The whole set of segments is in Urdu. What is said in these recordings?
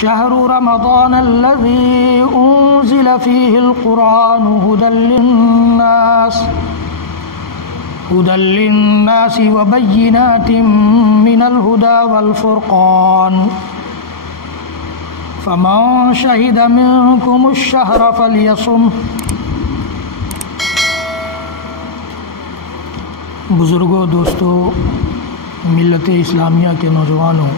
شهر رمضان الذي أنزل فيه القرآن هدى للناس وبينات من الهدى والفرقان فمن شهد منكم الشهر فليصمه۔ بزرگوں، دوستوں، ملت اسلامیہ کے نوجوانوں،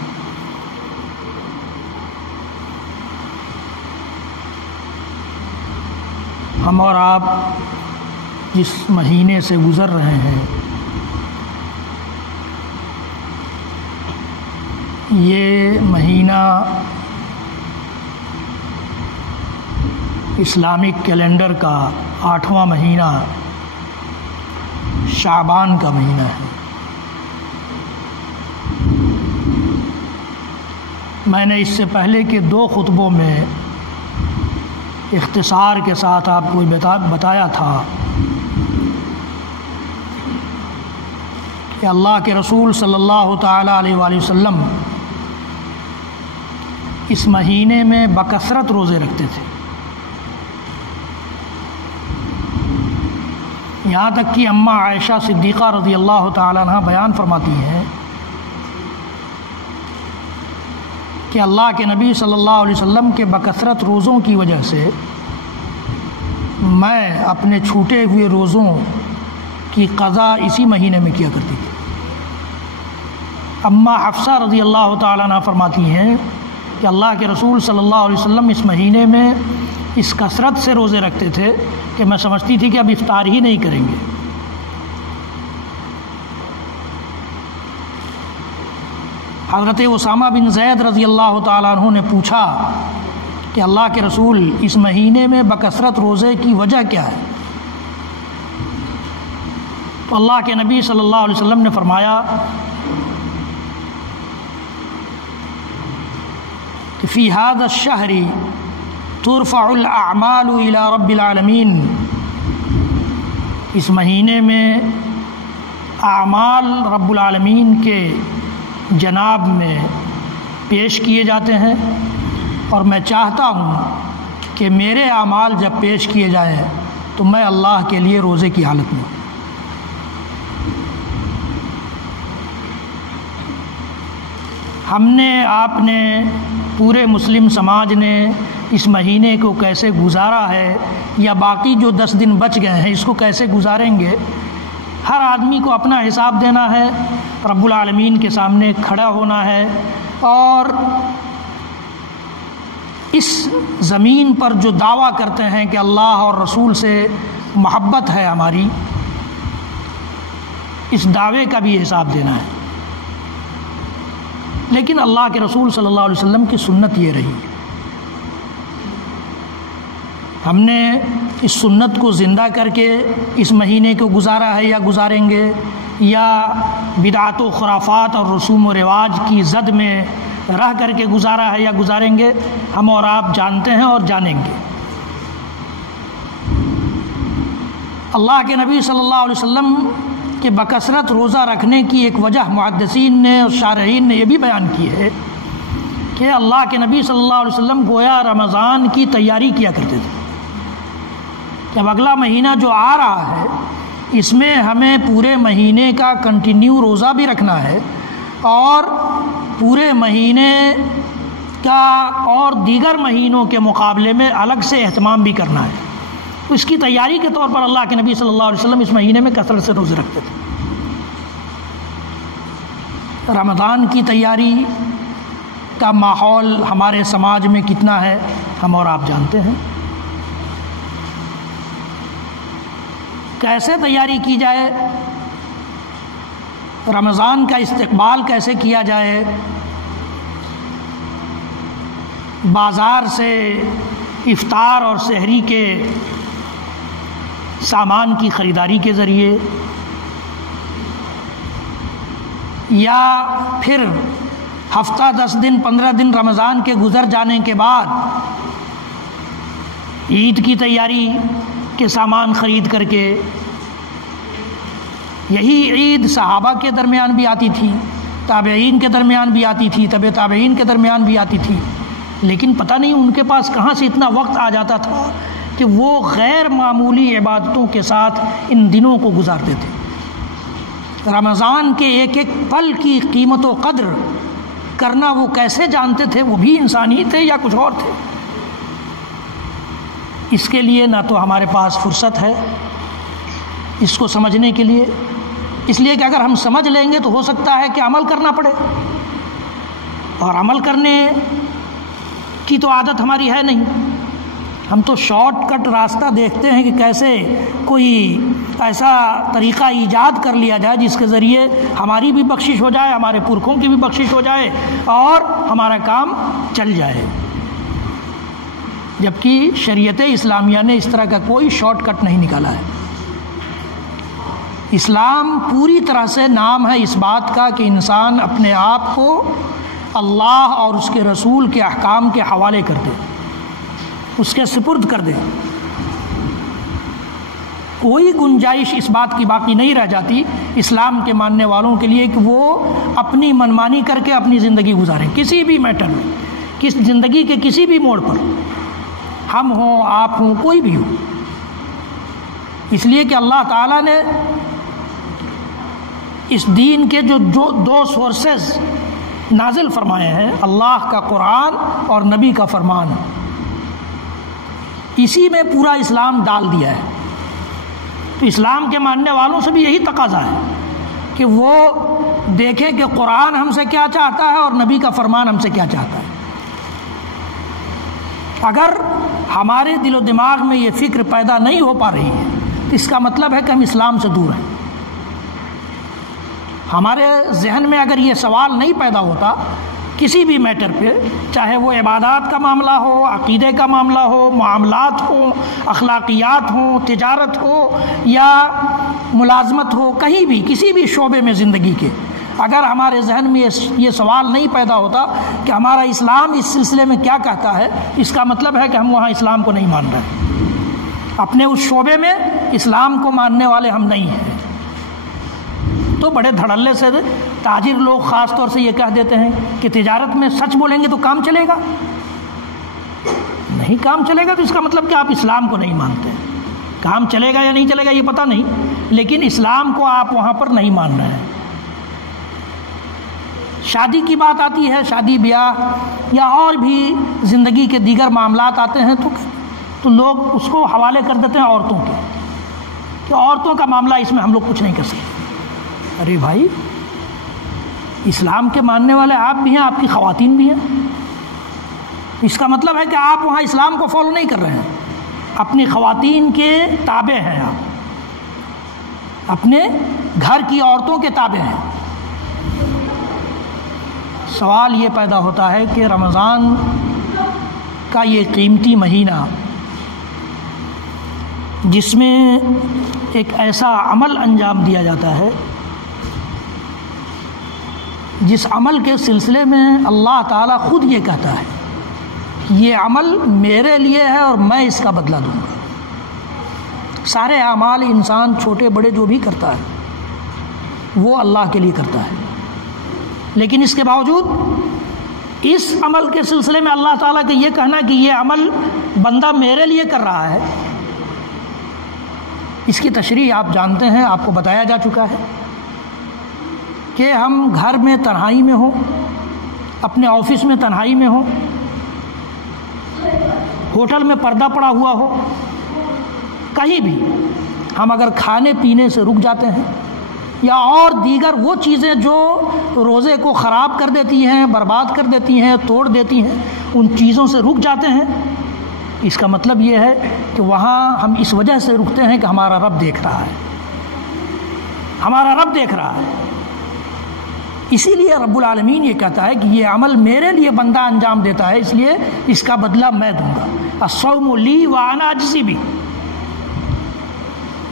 ہم اور آپ جس مہینے سے گزر رہے ہیں، یہ مہینہ اسلامک کیلنڈر کا 8واں مہینہ شعبان کا مہینہ ہے۔ میں نے اس سے پہلے کے 2 خطبوں میں اختصار کے ساتھ آپ کو بتایا تھا کہ اللہ کے رسول صلی اللہ تعالی علیہ وآلہ وسلم اس مہینے میں بکثرت روزے رکھتے تھے، یہاں تک کہ اماں عائشہ صدیقہ رضی اللہ تعالی عنہ بیان فرماتی ہیں کہ اللہ کے نبی صلی اللہ علیہ وسلم کے بکثرت روزوں کی وجہ سے میں اپنے چھوٹے ہوئے روزوں کی قضا اسی مہینے میں کیا کرتی تھی۔ اماں حفصہ رضی اللہ تعالی عنہ فرماتی ہیں کہ اللہ کے رسول صلی اللہ علیہ وسلم اس مہینے میں اس کثرت سے روزے رکھتے تھے کہ میں سمجھتی تھی کہ اب افطار ہی نہیں کریں گے۔ حضرت اسامہ بن زید رضی اللہ تعالیٰ عنہ نے پوچھا کہ اللہ کے رسول اس مہینے میں بکثرت روزے کی وجہ کیا ہے؟ تو اللہ کے نبی صلی اللہ علیہ وسلم نے فرمایا کہ فی ھذا الشہر ترفع الاعمال الی رب العالمین، اس مہینے میں اعمال رب العالمین کے جناب میں پیش کیے جاتے ہیں، اور میں چاہتا ہوں کہ میرے اعمال جب پیش کیے جائیں تو میں اللہ کے لیے روزے کی حالت میں ہوں۔ ہم نے، آپ نے، پورے مسلم سماج نے اس مہینے کو کیسے گزارا ہے، یا باقی جو 10 دن بچ گئے ہیں اس کو کیسے گزاریں گے، ہر آدمی کو اپنا حساب دینا ہے، رب العالمین کے سامنے کھڑا ہونا ہے، اور اس زمین پر جو دعویٰ کرتے ہیں کہ اللہ اور رسول سے محبت ہے ہماری، اس دعوے کا بھی حساب دینا ہے۔ لیکن اللہ کے رسول صلی اللہ علیہ وسلم کی سنت یہ رہی، ہم نے اس سنت کو زندہ کر کے اس مہینے کو گزارا ہے یا گزاریں گے، یا بدعات و خرافات اور رسوم و رواج کی زد میں رہ کر کے گزارا ہے یا گزاریں گے، ہم اور آپ جانتے ہیں اور جانیں گے۔ اللہ کے نبی صلی اللہ علیہ وسلم کے بکثرت روزہ رکھنے کی ایک وجہ محدثین نے اور شارحین نے یہ بھی بیان کی ہے کہ اللہ کے نبی صلی اللہ علیہ وسلم گویا رمضان کی تیاری کیا کرتے تھے کہ اب اگلا مہینہ جو آ رہا ہے اس میں ہمیں پورے مہینے کا کنٹینیو روزہ بھی رکھنا ہے، اور پورے مہینے کا اور دیگر مہینوں کے مقابلے میں الگ سے اہتمام بھی کرنا ہے۔ اس کی تیاری کے طور پر اللہ کے نبی صلی اللہ علیہ وسلم اس مہینے میں کثرت سے روزے رکھتے تھے۔ رمضان کی تیاری کا ماحول ہمارے سماج میں کتنا ہے ہم اور آپ جانتے ہیں۔ کیسے تیاری کی جائے، رمضان کا استقبال کیسے کیا جائے، بازار سے افطار اور سحری کے سامان کی خریداری کے ذریعے، یا پھر ہفتہ 10 دن 15 دن رمضان کے گزر جانے کے بعد عید کی تیاری کے سامان خرید کر کے، یہی عید صحابہ کے درمیان بھی آتی تھی، تابعین کے درمیان بھی آتی تھی، تابعین کے درمیان بھی آتی تھی، لیکن پتہ نہیں ان کے پاس کہاں سے اتنا وقت آ جاتا تھا کہ وہ غیر معمولی عبادتوں کے ساتھ ان دنوں کو گزارتے تھے۔ رمضان کے ایک ایک پل کی قیمت و قدر کرنا وہ کیسے جانتے تھے؟ وہ بھی انسان ہی تھے یا کچھ اور تھے؟ اس کے لیے نہ تو ہمارے پاس فرصت ہے اس کو سمجھنے کے لیے، اس لیے کہ اگر ہم سمجھ لیں گے تو ہو سکتا ہے کہ عمل کرنا پڑے، اور عمل کرنے کی تو عادت ہماری ہے نہیں۔ ہم تو شارٹ کٹ راستہ دیکھتے ہیں کہ کیسے کوئی ایسا طریقہ ایجاد کر لیا جائے جس کے ذریعے ہماری بھی بخشش ہو جائے، ہمارے پرکھوں کی بھی بخشش ہو جائے اور ہمارا کام چل جائے، جبکہ شریعت اسلامیہ نے اس طرح کا کوئی شارٹ کٹ نہیں نکالا ہے۔ اسلام پوری طرح سے نام ہے اس بات کا کہ انسان اپنے آپ کو اللہ اور اس کے رسول کے احکام کے حوالے کر دے، اس کے سپرد کر دے۔ کوئی گنجائش اس بات کی باقی نہیں رہ جاتی اسلام کے ماننے والوں کے لیے کہ وہ اپنی منمانی کر کے اپنی زندگی گزاریں، کسی بھی میٹر میں، زندگی کے کسی بھی موڑ پر، ہم ہوں، آپ ہوں، کوئی بھی ہو۔ اس لیے کہ اللہ تعالیٰ نے اس دین کے جو دو سورسز نازل فرمائے ہیں، اللہ کا قرآن اور نبی کا فرمان، اسی میں پورا اسلام ڈال دیا ہے۔ تو اسلام کے ماننے والوں سے بھی یہی تقاضا ہے کہ وہ دیکھیں کہ قرآن ہم سے کیا چاہتا ہے اور نبی کا فرمان ہم سے کیا چاہتا ہے۔ اگر ہمارے دل و دماغ میں یہ فکر پیدا نہیں ہو پا رہی ہے تو اس کا مطلب ہے کہ ہم اسلام سے دور ہیں۔ ہمارے ذہن میں اگر یہ سوال نہیں پیدا ہوتا کسی بھی میٹر پہ، چاہے وہ عبادات کا معاملہ ہو، عقیدے کا معاملہ ہو، معاملات ہوں، اخلاقیات ہوں، تجارت ہو یا ملازمت ہو، کہیں بھی کسی بھی شعبے میں زندگی کے، اگر ہمارے ذہن میں یہ سوال نہیں پیدا ہوتا کہ ہمارا اسلام اس سلسلے میں کیا کہتا ہے، اس کا مطلب ہے کہ ہم وہاں اسلام کو نہیں مان رہے، اپنے اس شعبے میں اسلام کو ماننے والے ہم نہیں ہیں۔ تو بڑے دھڑلے سے تاجر لوگ خاص طور سے یہ کہہ دیتے ہیں کہ تجارت میں سچ بولیں گے تو کام چلے گا، نہیں کام چلے گا تو اس کا مطلب کہ آپ اسلام کو نہیں مانتے۔ کام چلے گا یا نہیں چلے گا یہ پتہ نہیں، لیکن اسلام کو آپ وہاں پر نہیں مان رہے ہیں۔ شادی کی بات آتی ہے، شادی بیاہ یا اور بھی زندگی کے دیگر معاملات آتے ہیں تو لوگ اس کو حوالے کر دیتے ہیں عورتوں کے، کہ عورتوں کا معاملہ اس میں ہم لوگ کچھ نہیں کر سکتے۔ ارے بھائی، اسلام کے ماننے والے آپ بھی ہیں، آپ کی خواتین بھی ہیں، اس کا مطلب ہے کہ آپ وہاں اسلام کو فالو نہیں کر رہے ہیں، اپنی خواتین کے تابع ہیں، آپ اپنے گھر کی عورتوں کے تابع ہیں۔ سوال یہ پیدا ہوتا ہے کہ رمضان کا یہ قیمتی مہینہ جس میں ایک ایسا عمل انجام دیا جاتا ہے جس عمل کے سلسلے میں اللہ تعالیٰ خود یہ کہتا ہے یہ عمل میرے لیے ہے اور میں اس کا بدلہ دوں گا۔ سارے اعمال انسان چھوٹے بڑے جو بھی کرتا ہے وہ اللہ کے لیے کرتا ہے، لیکن اس کے باوجود اس عمل کے سلسلے میں اللہ تعالیٰ کا یہ کہنا کہ یہ عمل بندہ میرے لیے کر رہا ہے، اس کی تشریح آپ جانتے ہیں، آپ کو بتایا جا چکا ہے کہ ہم گھر میں تنہائی میں ہوں، اپنے آفس میں تنہائی میں ہوں، ہوٹل میں پردہ پڑا ہوا ہو، کہیں بھی ہم اگر کھانے پینے سے رک جاتے ہیں یا اور دیگر وہ چیزیں جو روزے کو خراب کر دیتی ہیں، برباد کر دیتی ہیں، توڑ دیتی ہیں، ان چیزوں سے رک جاتے ہیں، اس کا مطلب یہ ہے کہ وہاں ہم اس وجہ سے رکتے ہیں کہ ہمارا رب دیکھ رہا ہے، ہمارا رب دیکھ رہا ہے۔ اسی لیے رب العالمین یہ کہتا ہے کہ یہ عمل میرے لیے بندہ انجام دیتا ہے، اس لیے اس کا بدلہ میں دوں گا۔ الصوم لی وانا اجزی بھی،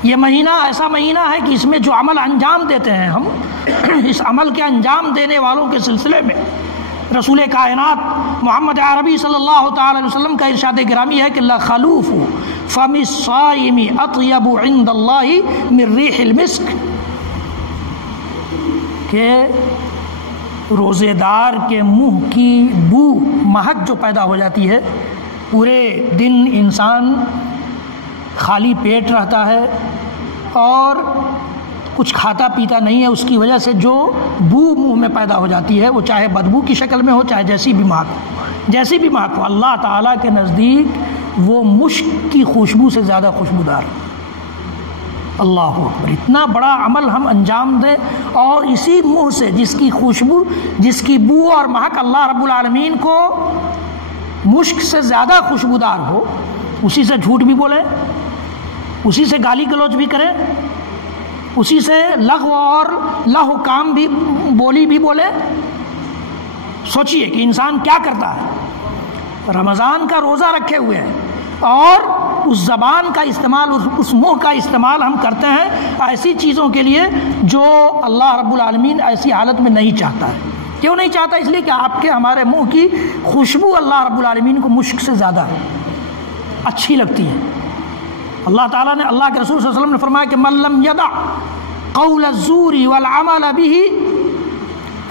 یہ مہینہ ایسا مہینہ ہے کہ اس میں جو عمل انجام دیتے ہیں ہم، اس عمل کے انجام دینے والوں کے سلسلے میں رسول کائنات محمد عربی صلی اللہ تعالی علیہ وسلم کا ارشاد گرامی ہے کہ لخلوف فم الصائم اطیب عند اللہ من ریح المسک، کہ روزے دار کے منہ کی بو مہک جو پیدا ہو جاتی ہے، پورے دن انسان خالی پیٹ رہتا ہے اور کچھ کھاتا پیتا نہیں ہے، اس کی وجہ سے جو بو منہ میں پیدا ہو جاتی ہے، وہ چاہے بدبو کی شکل میں ہو، چاہے جیسی بھی مہک ہو، اللہ تعالیٰ کے نزدیک وہ مشک کی خوشبو سے زیادہ خوشبودار۔ اللہ اکبر! اتنا بڑا عمل ہم انجام دیں اور اسی منہ سے جس کی خوشبو، جس کی بو اور مہک اللہ رب العالمین کو مشک سے زیادہ خوشبودار ہو، اسی سے جھوٹ بھی بولیں، اسی سے گالی گلوچ بھی کریں، اسی سے لغو اور لہو کام بھی بولی بھی بولے۔ سوچئے کہ انسان کیا کرتا ہے، رمضان کا روزہ رکھے ہوئے ہیں اور اس زبان کا استعمال، اس منہ کا استعمال ہم کرتے ہیں ایسی چیزوں کے لیے جو اللہ رب العالمین ایسی حالت میں نہیں چاہتا ہے۔ کیوں نہیں چاہتا؟ اس لیے کہ آپ کے ہمارے منہ کی خوشبو اللہ رب العالمین کو مشک سے زیادہ اچھی لگتی ہے۔ اللہ تعالیٰ نے، اللہ کے رسول صلی اللہ علیہ وسلم نے فرمایا کہ من لم یدع قول الزور والعمل به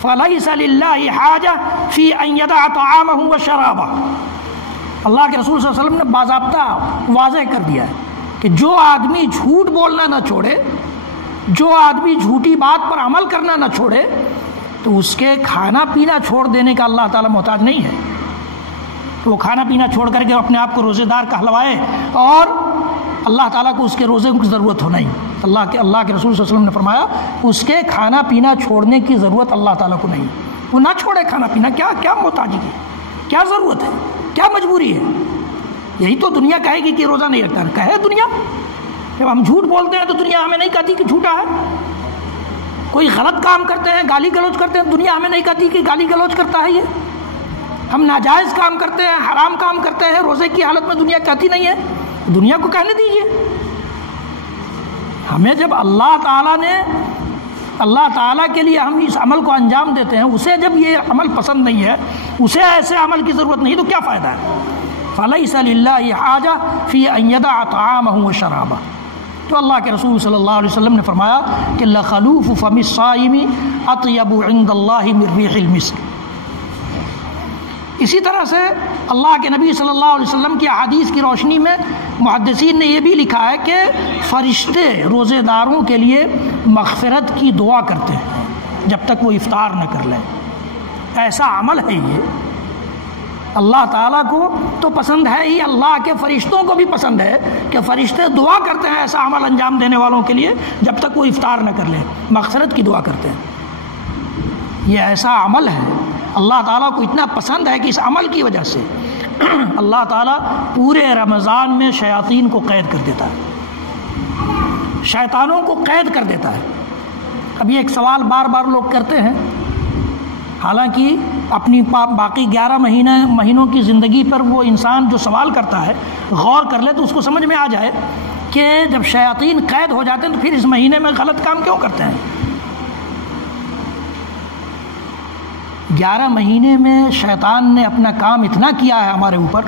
فلیس للہ حاجہ فی ان یدع طعامہ وشرابہ۔ اللہ کے رسول صلی اللہ علیہ وسلم نے باضابطہ واضح کر دیا ہے کہ جو آدمی جھوٹ بولنا نہ چھوڑے، جو آدمی جھوٹی بات پر عمل کرنا نہ چھوڑے، تو اس کے کھانا پینا چھوڑ دینے کا اللہ تعالیٰ محتاج نہیں ہے۔ تو وہ کھانا پینا چھوڑ کر کے اپنے آپ کو روزے دار کہلوائے اور اللہ تعالیٰ کو اس کے روزے کی ضرورت ہو نہیں۔ اللہ کے رسول صلی اللہ علیہ وسلم نے فرمایا اس کے کھانا پینا چھوڑنے کی ضرورت اللہ تعالیٰ کو نہیں، وہ نہ چھوڑے کھانا پینا۔ کیا محتاجی ہے، کیا ضرورت ہے، کیا مجبوری ہے؟ یہی تو دنیا کہے گی کہ روزہ نہیں رکھتا، کہے دنیا۔ جب ہم جھوٹ بولتے ہیں تو دنیا ہمیں نہیں کہتی کہ جھوٹا ہے۔ کوئی غلط کام کرتے ہیں، گالی گلوچ کرتے ہیں، دنیا ہمیں نہیں کہتی کہ گالی گلوچ کرتا ہے یہ۔ ہم ناجائز کام کرتے ہیں، حرام کام کرتے ہیں، روزے کی حالت میں دنیا کہتی نہیں ہے، دنیا کو کہنے دیجیے۔ ہمیں جب اللہ تعالیٰ کے لیے ہم اس عمل کو انجام دیتے ہیں، اسے جب یہ عمل پسند نہیں ہے، اسے ایسے عمل کی ضرورت نہیں، تو کیا فائدہ ہے؟ فَلَيْسَ لِلَّهِ حَاجَةٌ فِي أَن يَدَعَ طَعَامَهُ وَشَرَابَهُ۔ تو اللہ کے رسول صلی اللہ علیہ وسلم نے فرمایا کہ لَخَلُوفُ فَمِ الصَّائِمِ أَطْيَبُ عِندَ اللَّهِ مِن رِيحِ الْمِسْكِ۔ اسی طرح سے اللہ کے نبی صلی اللہ علیہ وسلم کی احادیث کی روشنی میں محدثین نے یہ بھی لکھا ہے کہ فرشتے روزے داروں کے لیے مغفرت کی دعا کرتے ہیں جب تک وہ افطار نہ کر لیں۔ ایسا عمل ہے یہ، اللہ تعالیٰ کو تو پسند ہے ہی، اللہ کے فرشتوں کو بھی پسند ہے کہ فرشتے دعا کرتے ہیں ایسا عمل انجام دینے والوں کے لیے جب تک وہ افطار نہ کر لیں، مغفرت کی دعا کرتے ہیں۔ یہ ایسا عمل ہے، اللہ تعالیٰ کو اتنا پسند ہے کہ اس عمل کی وجہ سے اللہ تعالیٰ پورے رمضان میں شیاطین کو قید کر دیتا ہے، شیطانوں کو قید کر دیتا ہے۔ اب یہ ایک سوال بار بار لوگ کرتے ہیں، حالانکہ اپنی باقی 11 مہینوں کی زندگی پر وہ انسان جو سوال کرتا ہے غور کر لے تو اس کو سمجھ میں آ جائے کہ جب شیاطین قید ہو جاتے ہیں تو پھر اس مہینے میں غلط کام کیوں کرتے ہیں؟ 11 مہینے میں شیطان نے اپنا کام اتنا کیا ہے ہمارے اوپر،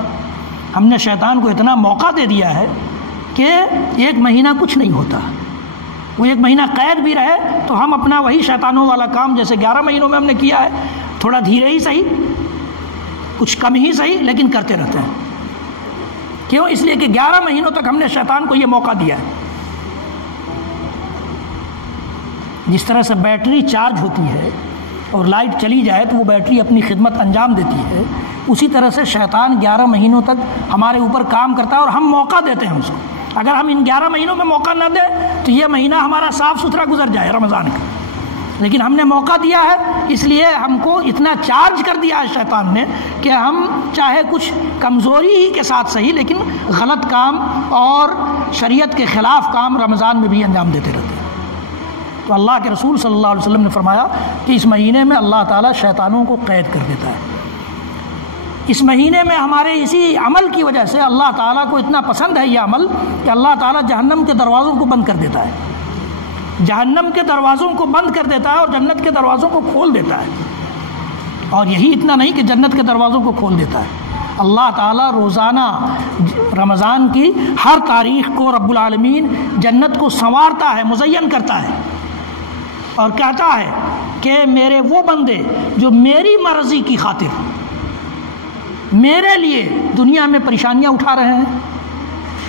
ہم نے شیطان کو اتنا موقع دے دیا ہے کہ 1 مہینہ کچھ نہیں ہوتا، وہ 1 مہینہ قید بھی رہے تو ہم اپنا وہی شیطانوں والا کام جیسے 11 مہینوں میں ہم نے کیا ہے، تھوڑا دھیرے ہی صحیح، کچھ کم ہی صحیح، لیکن کرتے رہتے ہیں۔ کیوں؟ اس لیے کہ 11 مہینوں تک ہم نے شیطان کو یہ موقع دیا ہے۔ جس طرح سے بیٹری چارج ہوتی ہے اور لائٹ چلی جائے تو وہ بیٹری اپنی خدمت انجام دیتی ہے، اسی طرح سے شیطان 11 مہینوں تک ہمارے اوپر کام کرتا ہے اور ہم موقع دیتے ہیں اس کو۔ اگر ہم ان 11 مہینوں میں موقع نہ دیں تو یہ مہینہ ہمارا صاف ستھرا گزر جائے رمضان کا، لیکن ہم نے موقع دیا ہے، اس لیے ہم کو اتنا چارج کر دیا ہے شیطان نے کہ ہم چاہے کچھ کمزوری ہی کے ساتھ صحیح لیکن غلط کام اور شریعت کے خلاف کام رمضان میں بھی انجام دیتے رہتے ہیں۔ تو اللہ کے رسول صلی اللہ علیہ وسلم نے فرمایا کہ اس مہینے میں اللہ تعالیٰ شیطانوں کو قید کر دیتا ہے۔ اس مہینے میں ہمارے اسی عمل کی وجہ سے اللہ تعالیٰ کو اتنا پسند ہے یہ عمل کہ اللہ تعالیٰ جہنم کے دروازوں کو بند کر دیتا ہے، جہنم کے دروازوں کو بند کر دیتا ہے اور جنت کے دروازوں کو کھول دیتا ہے۔ اور یہی اتنا نہیں کہ جنت کے دروازوں کو کھول دیتا ہے، اللہ تعالیٰ روزانہ رمضان کی ہر تاریخ کو رب العالمین جنت کو سنوارتا ہے، مزین کرتا ہے اور کہتا ہے کہ میرے وہ بندے جو میری مرضی کی خاطر میرے لیے دنیا میں پریشانیاں اٹھا رہے ہیں،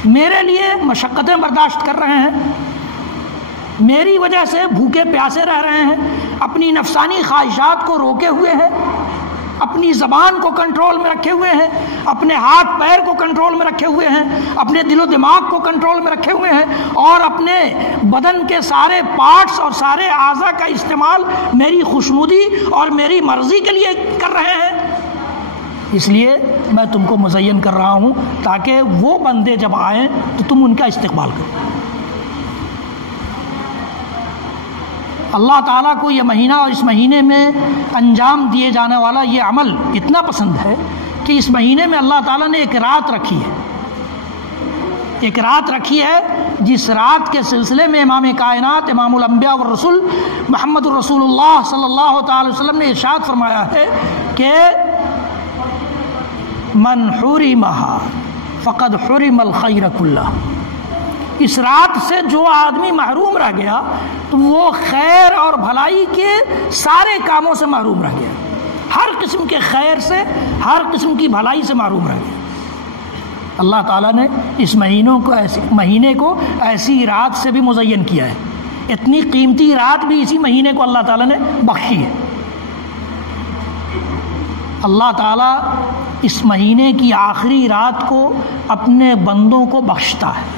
میرے لیے مشقتیں برداشت کر رہے ہیں، میری وجہ سے بھوکے پیاسے رہ رہے ہیں، اپنی نفسانی خواہشات کو روکے ہوئے ہیں، اپنی زبان کو کنٹرول میں رکھے ہوئے ہیں، اپنے ہاتھ پیر کو کنٹرول میں رکھے ہوئے ہیں، اپنے دل و دماغ کو کنٹرول میں رکھے ہوئے ہیں، اور اپنے بدن کے سارے پارٹس اور سارے اعضاء کا استعمال میری خوشنودی اور میری مرضی کے لیے کر رہے ہیں، اس لیے میں تم کو مزین کر رہا ہوں تاکہ وہ بندے جب آئیں تو تم ان کا استقبال کرو۔ اللہ تعالیٰ کو یہ مہینہ اور اس مہینے میں انجام دیے جانے والا یہ عمل اتنا پسند ہے کہ اس مہینے میں اللہ تعالیٰ نے ایک رات رکھی ہے، ایک رات رکھی ہے جس رات کے سلسلے میں امام کائنات امام الانبیاء والرسول محمد الرسول اللہ صلی اللہ تعالی وسلم نے ارشاد فرمایا ہے کہ من حرمہا فقد حرم الخیر کلہ، اس رات سے جو آدمی محروم رہ گیا تو وہ خیر اور بھلائی کے سارے کاموں سے محروم رہ گیا، ہر قسم کے خیر سے، ہر قسم کی بھلائی سے محروم رہ گیا۔ اللہ تعالیٰ نے اس مہینے کو ایسی رات سے بھی مزین کیا ہے، اتنی قیمتی رات بھی اسی مہینے کو اللہ تعالیٰ نے بخشی ہے۔ اللہ تعالیٰ اس مہینے کی آخری رات کو اپنے بندوں کو بخشتا ہے،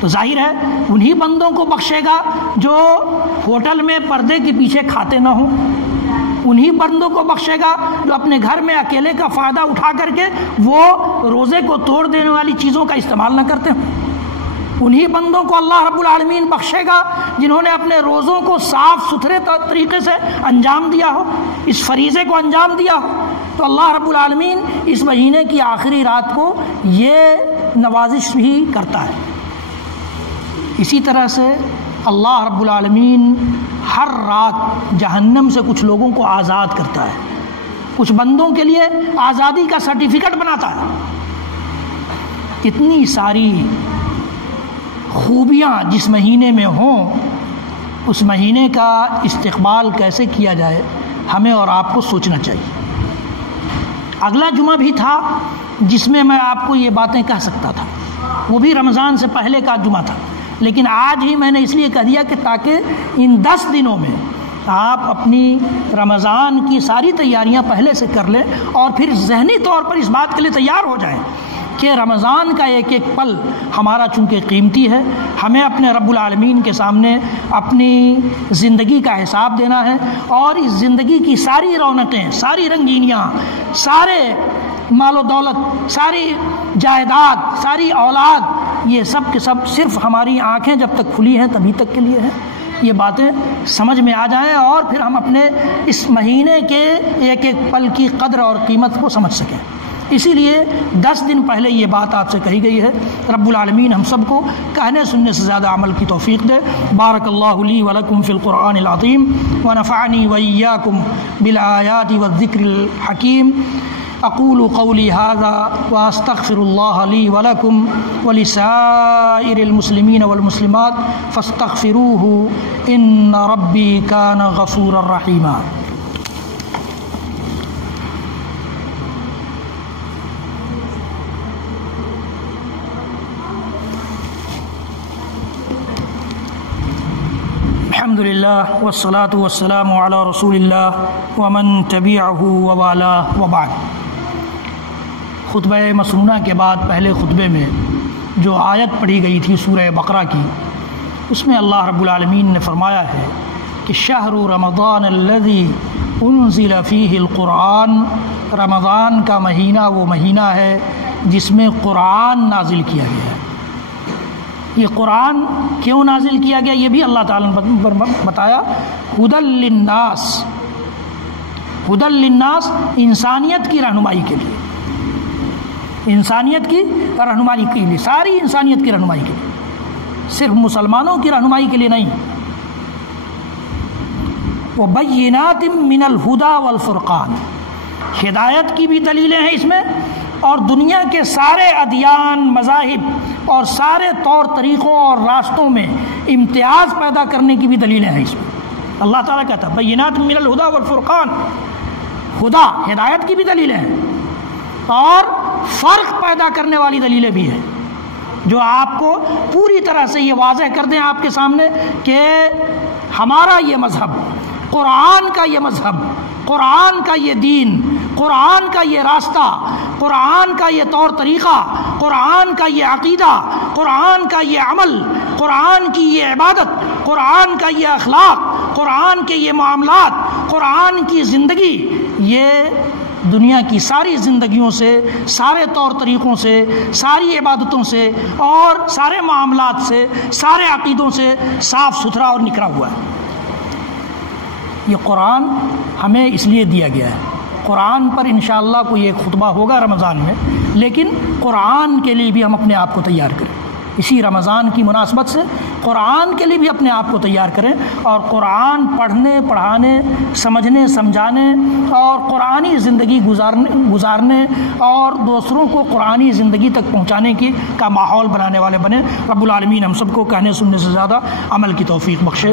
تو ظاہر ہے انہی بندوں کو بخشے گا جو ہوٹل میں پردے کے پیچھے کھاتے نہ ہوں، انہی بندوں کو بخشے گا جو اپنے گھر میں اکیلے کا فائدہ اٹھا کر کے وہ روزے کو توڑ دینے والی چیزوں کا استعمال نہ کرتے ہوں، انہی بندوں کو اللہ رب العالمین بخشے گا جنہوں نے اپنے روزوں کو صاف ستھرے طریقے سے انجام دیا ہو، اس فریضے کو انجام دیا ہو۔ تو اللہ رب العالمین اس مہینے کی آخری رات کو یہ نوازش بھی کرتا ہے۔ اسی طرح سے اللہ رب العالمین ہر رات جہنم سے کچھ لوگوں کو آزاد کرتا ہے، کچھ بندوں کے لیے آزادی کا سرٹیفکیٹ بناتا ہے۔ اتنی ساری خوبیاں جس مہینے میں ہوں، اس مہینے کا استقبال کیسے کیا جائے ہمیں اور آپ کو سوچنا چاہیے۔ اگلا جمعہ بھی تھا جس میں میں آپ کو یہ باتیں کہہ سکتا تھا، وہ بھی رمضان سے پہلے کا جمعہ تھا، لیکن آج ہی میں نے اس لیے کہہ دیا کہ تاکہ ان 10 دنوں میں آپ اپنی رمضان کی ساری تیاریاں پہلے سے کر لیں اور پھر ذہنی طور پر اس بات کے لیے تیار ہو جائیں کہ رمضان کا ایک ایک پل ہمارا چونکہ قیمتی ہے، ہمیں اپنے رب العالمین کے سامنے اپنی زندگی کا حساب دینا ہے، اور اس زندگی کی ساری رونقیں، ساری رنگینیاں، سارے مال و دولت، ساری جائیداد، ساری اولاد، یہ سب کے سب صرف ہماری آنکھیں جب تک کھلی ہیں تبھی تک کے لیے ہیں۔ یہ باتیں سمجھ میں آ جائیں اور پھر ہم اپنے اس مہینے کے ایک ایک پل کی قدر اور قیمت کو سمجھ سکیں۔ اسی لیے 10 دن پہلے یہ بات آپ سے کہی گئی ہے۔ رب العالمین ہم سب کو کہنے سننے سے زیادہ عمل کی توفیق دے۔ بارک اللہ لی ولکم فی القرآن العظیم ونفعنی وإیاکم بالآیات والذکر الحکیم۔ اقول قولی ھذا واستغفر اللہ لی ولکم ولسائر المسلمین والمسلمات فاستغفروہ ان ربی کان غفورا رحیما۔ الحمد للہ والصلاة والسلام علی رسول اللہ ومن تبعہ ووالاہ وبعد۔ خطبہ مسنونہ کے بعد پہلے خطبے میں جو آیت پڑھی گئی تھی سورہ بقرہ کی، اس میں اللہ رب العالمین نے فرمایا ہے کہ شہر رمضان الذی انزل فیہ القرآن، رمضان کا مہینہ وہ مہینہ ہے جس میں قرآن نازل کیا گیا ہے۔ یہ قرآن کیوں نازل کیا گیا یہ بھی اللہ تعالیٰ نے بتایا۔ ہدی للناس، ہدی للناس انسانیت کی رہنمائی کے لیے، انسانیت کی رہنمائی کے لیے، ساری انسانیت کی رہنمائی کے لیے، صرف مسلمانوں کی رہنمائی کے لیے نہیں۔ وبینات من الہدی والفرقان، ہدایت کی بھی دلیلیں ہیں اس میں، اور دنیا کے سارے ادیان، مذاہب اور سارے طور طریقوں اور راستوں میں امتیاز پیدا کرنے کی بھی دلیلیں ہیں اس میں۔ اللہ تعالیٰ کہتا ہے بینات من الہدی والفرقان، ہدا ہدایت کی بھی دلیلیں ہیں اور فرق پیدا کرنے والی دلیلیں بھی ہیں، جو آپ کو پوری طرح سے یہ واضح کر دیں آپ کے سامنے کہ ہمارا یہ مذہب، قرآن کا یہ مذہب، قرآن کا یہ دین، قرآن کا یہ راستہ، قرآن کا یہ طور طریقہ، قرآن کا یہ عقیدہ، قرآن کا یہ عمل، قرآن کی یہ عبادت، قرآن کا یہ اخلاق، قرآن کے یہ معاملات، قرآن کی زندگی، یہ دنیا کی ساری زندگیوں سے، سارے طور طریقوں سے، ساری عبادتوں سے اور سارے معاملات سے، سارے عقیدوں سے صاف ستھرا اور نکھرا ہوا ہے۔ یہ قرآن ہمیں اس لیے دیا گیا ہے۔ قرآن پر انشاءاللہ کوئی ایک خطبہ ہوگا رمضان میں، لیکن قرآن کے لیے بھی ہم اپنے آپ کو تیار کریں، اسی رمضان کی مناسبت سے قرآن کے لیے بھی اپنے آپ کو تیار کریں، اور قرآن پڑھنے، پڑھانے، سمجھنے، سمجھانے اور قرآنی زندگی گزارنے اور دوسروں کو قرآنی زندگی تک پہنچانے کا ماحول بنانے والے بنے۔ رب العالمین ہم سب کو کہنے سننے سے زیادہ عمل کی توفیق بخشے۔